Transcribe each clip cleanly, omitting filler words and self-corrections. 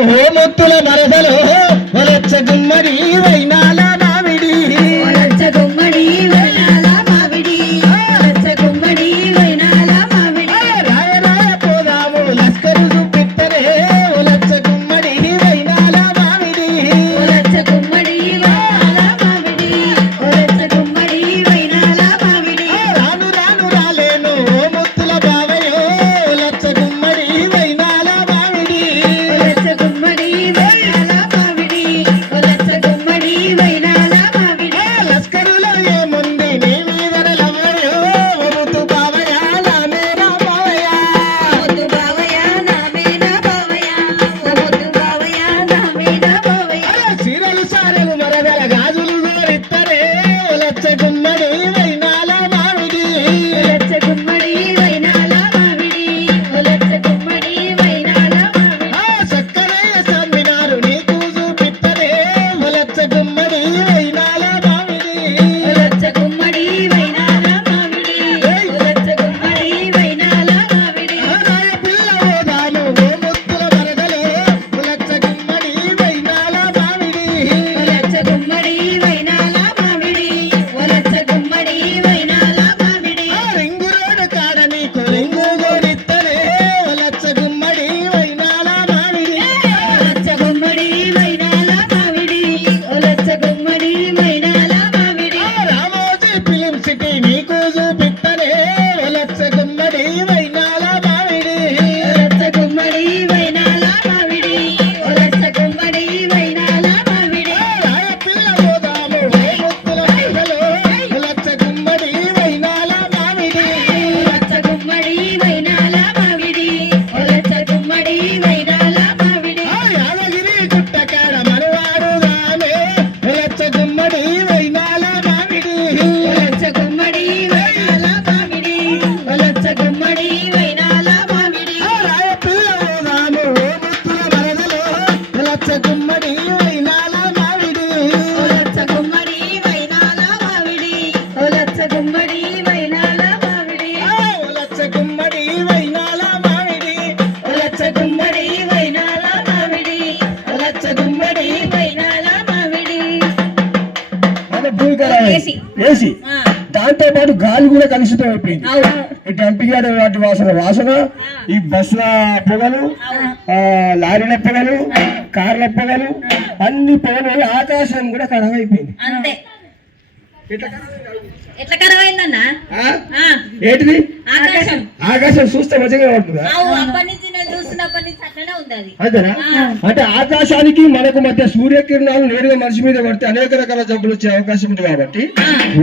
ఓ ముత్తుల మరదలో ఒలచ్చ గుమ్మడి వైనాల మామిడి ఒలచ్చ గుమ్మడి వైనాల మామిడి ఒలచ్చ గుమ్మడి వైనాల మామిడి రాయ రాయ పోదాము లస్కరు చూపిత్తరే ఒలచ్చ గుమ్మడి వైనాల మామిడి ఒలచ్చ గుమ్మడి వైనాల మామిడి ఒలచ్చ గుమ్మడి వైనాల మామిడి రాను రాను రాలేను ఓ ముత్తుల బావయో ఒలచ్చ గుమ్మడి వైనాల మామిడి ఒలచ్చ గుమ్మడి వైనాల మామిడి ఒలచ్చ గుమ్మడి వైనాల మామిడి లస్కరులో ఏముంది నీ మీదరలమయో ముత్తు బావయ నామేరా బావయ ముద్దు బావయ్య నామేనా బావయ్య ముద్దు బావయ్య నామేనా బావయ్య చీరలు సారెలు మరదల గాజులు గోరిత్తరే ఒలచ్చ గుమ్మడి వైనాల మామిడి ఒలచ్చ గుమ్మడి వైనాల మామిడి ఒలచ్చ గుమ్మడి వైనాల మామిడి చక్కనయ్య సమ్మినారు నీకు చూపిత్తరే ఒలచ్చ గుమ్మడి వైనాల మామిడి ఒలచ్చ గుమ్మడి వైనాల మామిడి ఒలచ్చ గుమ్మడి వైనాల మామిడి రాయ పిల్ల ఓదాను ఓ ముత్తుల మరదలో ఒలచ్చ గుమ్మడి వైనాల మామిడి ఒలచ్చ గుమ్మడి వైనాల మామిడి ఒలచ్చ గుమ్మడి వైనాల మామిడి రింగు రోడ్డు కాడ నీకు రింగు గోరిత్తరే ఒలచ్చ గుమ్మడి వైనాల మామిడి ఒలచ్చ గుమ్మడి వైనాల మామిడి ఒలచ్చ గుమ్మడి వైనాల మామిడి రామోజీ ఫిలిం సిటీ నీకు చూపిత్తరే ఒలచ్చ గుమ్మడి వైనాల మామిడి ఒలచ్చ గుమ్మడి వైనాల మామిడి ఒలచ్చ గుమ్మడి వైనాల మామిడి రాయ పిల్ల పోదాము ఓ ముత్తుల మరదలో ఒలచ్చ గుమ్మడి వైనాల మామిడి ఒలచ్చ గుమ్మడి వైనాల మామిడి ఒలచ్చ గుమ్మడి వైనాల మామిడి యాదగిరి గుట్ట కాడ మనవాడు రామే ఒలచ్చ గుమ్మడి వైనాల మామిడి ఒలచ్చ గుమ్మడి వైనాల మామిడి ఒలచ్చ గుమ్మడి వైనాల మామిడి రాయ పిల్ల పోదాము ఓ ముత్తుల మరదలో ఒలచ్చ గుమ్మడి వైనాల మామిడి ఒలచ్చ గుమ్మడి వైనాల మామిడి ఒలచ్చ గుమ్మడి వైనాల మామిడి ఒలచ్చ గుమ్మడి వైనాల మామిడి ఒలచ్చ గుమ్మడి వైనాల మామిడి ఒలచ్చ గుమ్మడి వైనాల మామిడి ఏసి. వేసి ఆ, దాంతో పాటు గాలి కూడా కలుషితం అయిపోయింది అవును ఈ డంపింగ్ యార్డ్ వాటి వాసన ఈ బస్సుల పొగలు లారీల పొగలు కార్ల పొగలు అన్ని పొగలు ఆకాశం కూడా ఖరాబ్ అయిపోయింది అంతే ఎట్లా ఖరాబ్ అయింది? ఎట్లా కరవైందన్నా ఆ? ఏంటిది ఆకాశం ఆకాశం చూస్తే మంచిగా ఉంటుందా అవు అప్పటి నుంచి నేను చూస్తున్నప్పటి నుంచి అట్లనే ఉంది అది అంతేనా అంటే ఆకాశానికి మనకు మధ్య సూర్యకిరణాలు నేరుగా మనిషి మీద పడితే అనేక రకాల జబ్బులు వచ్చే అవకాశం ఉంది కాబట్టి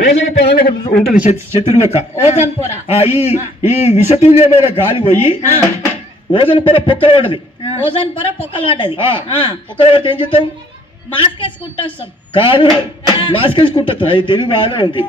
ఓజోన్ పొర అని ఒకటి ఉంటుంది శత్రు లెక్క ఓజోన్ పొర ఈ విషతుల్యమైన గాలి పోయి ఓజోన్ పొర పొక్కలు పడ్డది ఓజోన్ పొర పొక్కలు పడ్డది పొక్కలు పడితే ఏం చేస్తాం మాస్క్ వేసి కుట్టొస్తాం కాదు మాస్క్ వేసి కుట్టచ్చు అది తెలివి బాగానే ఉంది